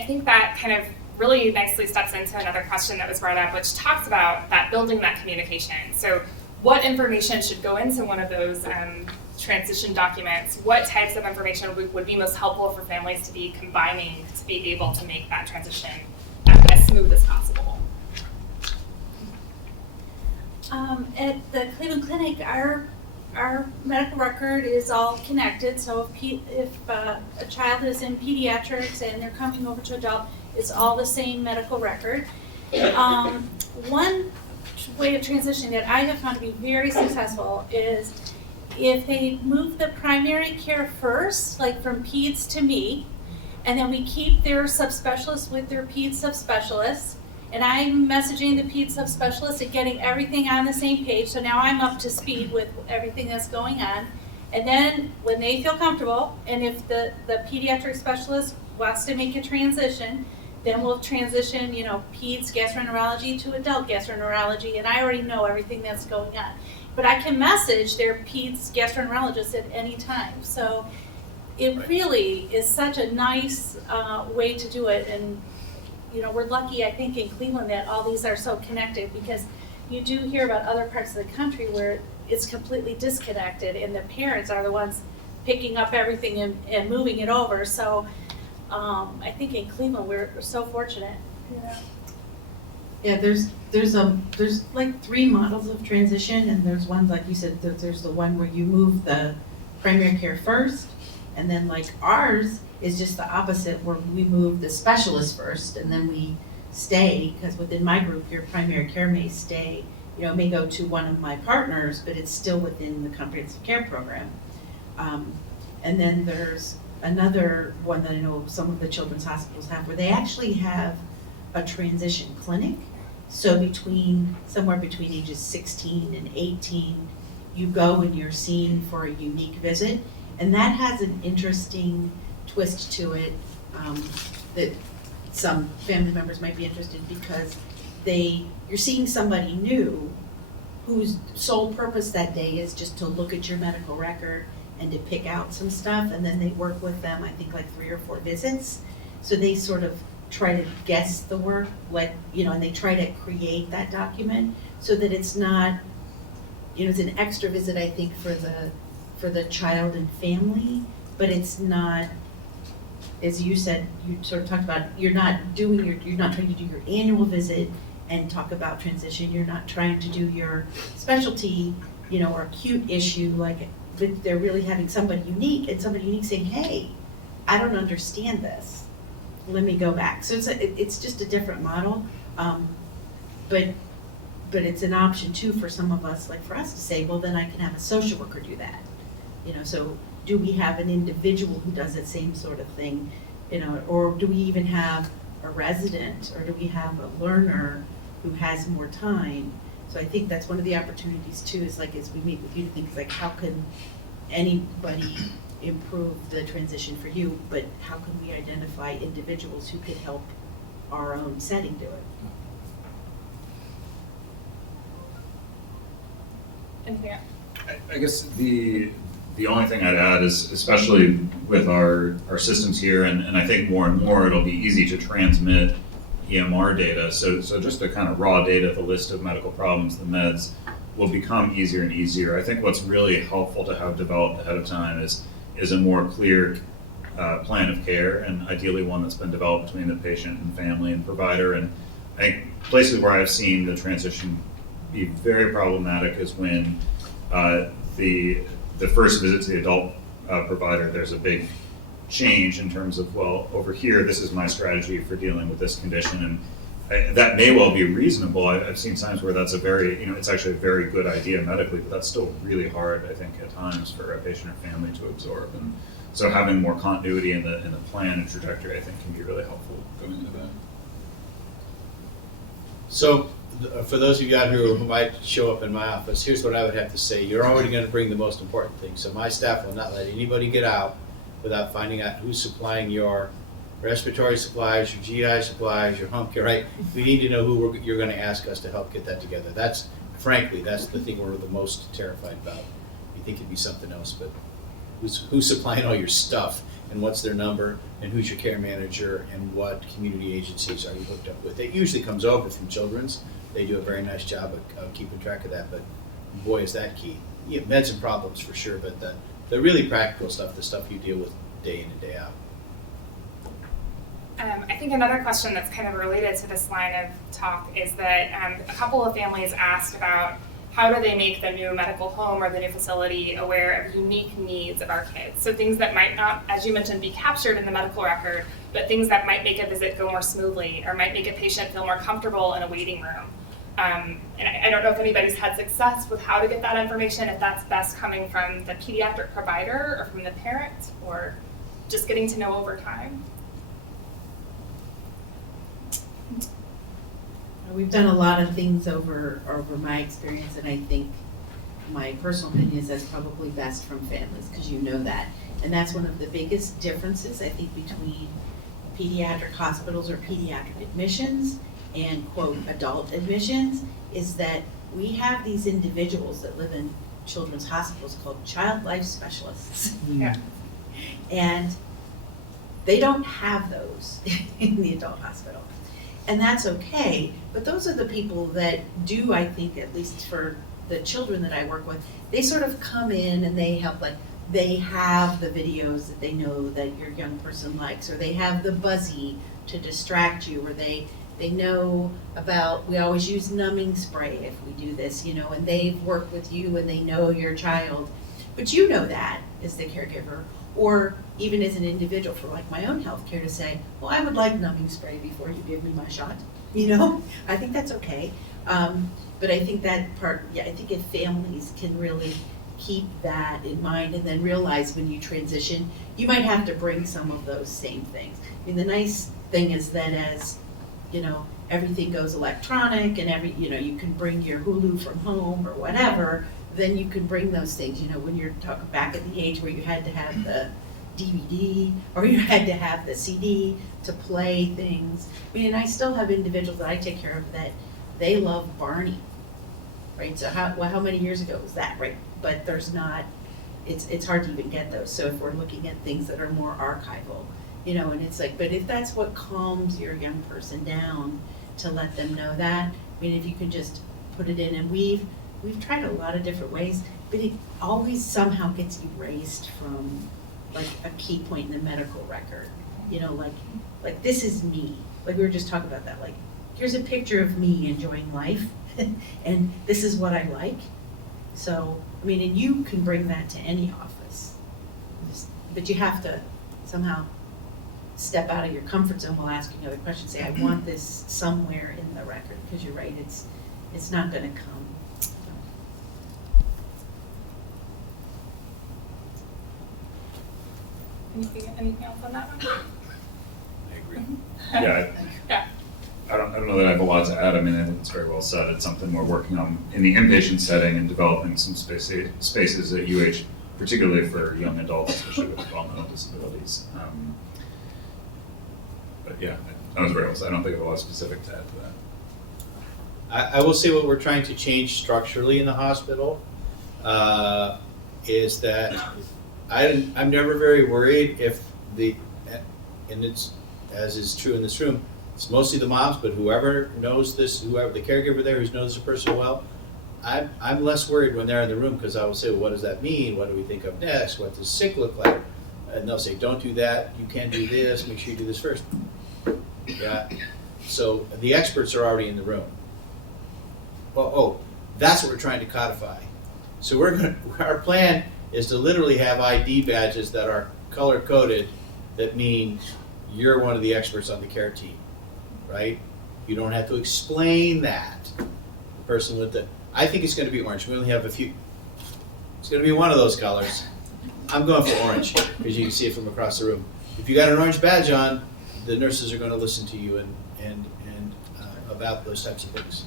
I think that kind of really nicely steps into another question that was brought up, which talks about that building that communication. So what information should go into one of those transition documents? What types of information would be most helpful for families to be combining to be able to make that transition as smooth as possible? At the Cleveland Clinic, our medical record is all connected. So if a child is in pediatrics and they're coming over to adult, it's all the same medical record. One way of transitioning that I have found to be very successful is if they move the primary care first, like from peds to me, and then we keep their subspecialists with their peds subspecialists, and I'm messaging the peds subspecialist and getting everything on the same page, so now I'm up to speed with everything that's going on. And then when they feel comfortable, and if the pediatric specialist wants to make a transition, then we'll transition, peds gastroenterology to adult gastroenterology, and I already know everything that's going on. But I can message their peds gastroenterologist at any time. So it really is such a nice way to do it. And we're lucky, I think, in Cleveland that all these are so connected, because you do hear about other parts of the country where it's completely disconnected and the parents are the ones picking up everything and moving it over. So I think in Cleveland we're so fortunate. Yeah, there's like 3 models of transition, and there's one, like you said, there's the one where you move the primary care first, and then like ours is just the opposite, where we move the specialist first and then we stay, because within my group your primary care may stay, may go to one of my partners, but it's still within the comprehensive care program. And then there's another one that I know some of the children's hospitals have, where they actually have a transition clinic. So somewhere between ages 16 and 18, you go and you're seen for a unique visit. And that has an interesting twist to it that some family members might be interested, because you're seeing somebody new whose sole purpose that day is just to look at your medical record and to pick out some stuff, and then they work with them, I think like 3 or 4 visits. So they sort of try to guess the work, and they try to create that document so that it's not, it's an extra visit, I think, for the child and family, but it's not, as you said, you sort of talked about, you're not trying to do your annual visit and talk about transition. You're not trying to do your specialty, or acute issue, but they're really having somebody unique saying, hey, I don't understand this. Let me go back. So it's just a different model, but it's an option too for some of us, like for us to say, well, then I can have a social worker do that. So do we have an individual who does that same sort of thing, or do we even have a resident, or do we have a learner who has more time? So I think that's one of the opportunities too, is like, as we meet with you, to think is like, how can anybody improve the transition for you, but how can we identify individuals who could help our own setting do it? Anything else? I guess the only thing I'd add is, especially with our systems here, and I think more and more it'll be easy to transmit EMR data. So just the kind of raw data, the list of medical problems, the meds, will become easier and easier. I think what's really helpful to have developed ahead of time is a more clear plan of care, and ideally one that's been developed between the patient and family and provider. And I think places where I've seen the transition be very problematic is when the first visit to the adult provider, there's a big change in terms of, well, over here, this is my strategy for dealing with this condition. And that may well be reasonable. I've seen times where that's it's actually a very good idea medically, but that's still really hard, I think, at times for a patient or family to absorb. And so having more continuity in the plan and trajectory, I think, can be really helpful going into that. So for those of you out here who might show up in my office, here's what I would have to say. You're already going to bring the most important thing. So my staff will not let anybody get out without finding out who's supplying your respiratory supplies, your GI supplies, your home care, right? We need to know who you're going to ask us to help get that together. That's the thing we're the most terrified about. You think it'd be something else, but who's supplying all your stuff and what's their number, and who's your care manager, and what community agencies are you hooked up with. It usually comes over from Children's. They do a very nice job of keeping track of that, but boy, is that key. Yeah, meds and problems for sure, but the really practical stuff, the stuff you deal with day in and day out. I think another question that's kind of related to this line of talk is that a couple of families asked about how do they make the new medical home or the new facility aware of unique needs of our kids. So things that might not, as you mentioned, be captured in the medical record, but things that might make a visit go more smoothly or might make a patient feel more comfortable in a waiting room. And I don't know if anybody's had success with how to get that information, if that's best coming from the pediatric provider or from the parent or just getting to know over time. We've done a lot of things over my experience, and I think my personal opinion is that's probably best from families, because you know that. And that's one of the biggest differences, I think, between pediatric hospitals or pediatric admissions and, quote, adult admissions, is that we have these individuals that live in children's hospitals called child life specialists. Yeah. And they don't have those in the adult hospital. And that's okay, but those are the people that do, I think, at least for the children that I work with, they sort of come in and they help, like, they have the videos that they know that your young person likes, or they have the Buzzy to distract you, or they know about, we always use numbing spray if we do this, you know, and they've worked with you and they know your child. But you know that as the caregiver, or even as an individual for like my own healthcare to say, well, I would like numbing spray before you give me my shot, you know? I think that's okay. But I think that part, yeah, I think if families can really keep that in mind and then realize when you transition, you might have to bring some of those same things. I mean, the nice thing is that as, you know, everything goes electronic and you know, you can bring your Hulu from home or whatever, then you can bring those things, you know, when you're talking back at the age where you had to have the DVD or you had to have the CD to play things. I mean, and I still have individuals that I take care of that they love Barney, right? So how many years ago was that, right? But there's not, it's hard to even get those. So if we're looking at things that are more archival, you know, and it's like, but if that's what calms your young person down to let them know that, I mean, if you can just put it in, and we've tried a lot of different ways, but it always somehow gets erased from like a key point in the medical record. You know, like this is me. Like we were just talking about that. Like, here's a picture of me enjoying life, and this is what I like. So, I mean, and you can bring that to any office, but you have to somehow step out of your comfort zone while asking other questions. Say, I want this somewhere in the record, because you're right, it's not going to come. Anything else on that one? I agree. Yeah, Yeah. I don't know that I have a lot to add. I mean, I think it's very well said. It's something we're working on in the inpatient setting and developing some spaces at UH, particularly for young adults, especially with developmental disabilities. But yeah, that was very well said. I don't think I have a lot specific to add to that. I will say what we're trying to change structurally in the hospital is that I'm never very worried if and it's, as is true in this room, it's mostly the moms, but whoever knows this, whoever the caregiver there who knows the person well, I'm less worried when they're in the room, because I will say, well, what does that mean? What do we think of next? What does sick look like? And they'll say, don't do that, you can't do this, make sure you do this first. Yeah. So the experts are already in the room. That's what we're trying to codify. So our plan is to literally have ID badges that are color coded that mean you're one of the experts on the care team, right? You don't have to explain that. The person with I think it's going to be orange. We only have a few. It's going to be one of those colors. I'm going for orange because you can see it from across the room. If you got an orange badge on, the nurses are going to listen to you and about those types of things.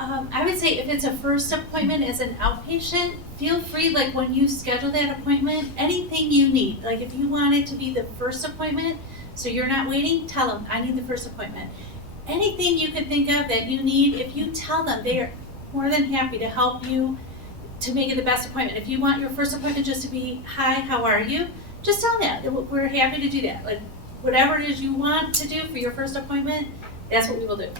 I would say if it's a first appointment as an outpatient, feel free, like when you schedule that appointment, anything you need. Like if you want it to be the first appointment, so you're not waiting, tell them, I need the first appointment. Anything you could think of that you need, if you tell them, they are more than happy to help you to make it the best appointment. If you want your first appointment just to be, hi, how are you? Just tell them that. We're happy to do that. Like, whatever it is you want to do for your first appointment, that's what we will do.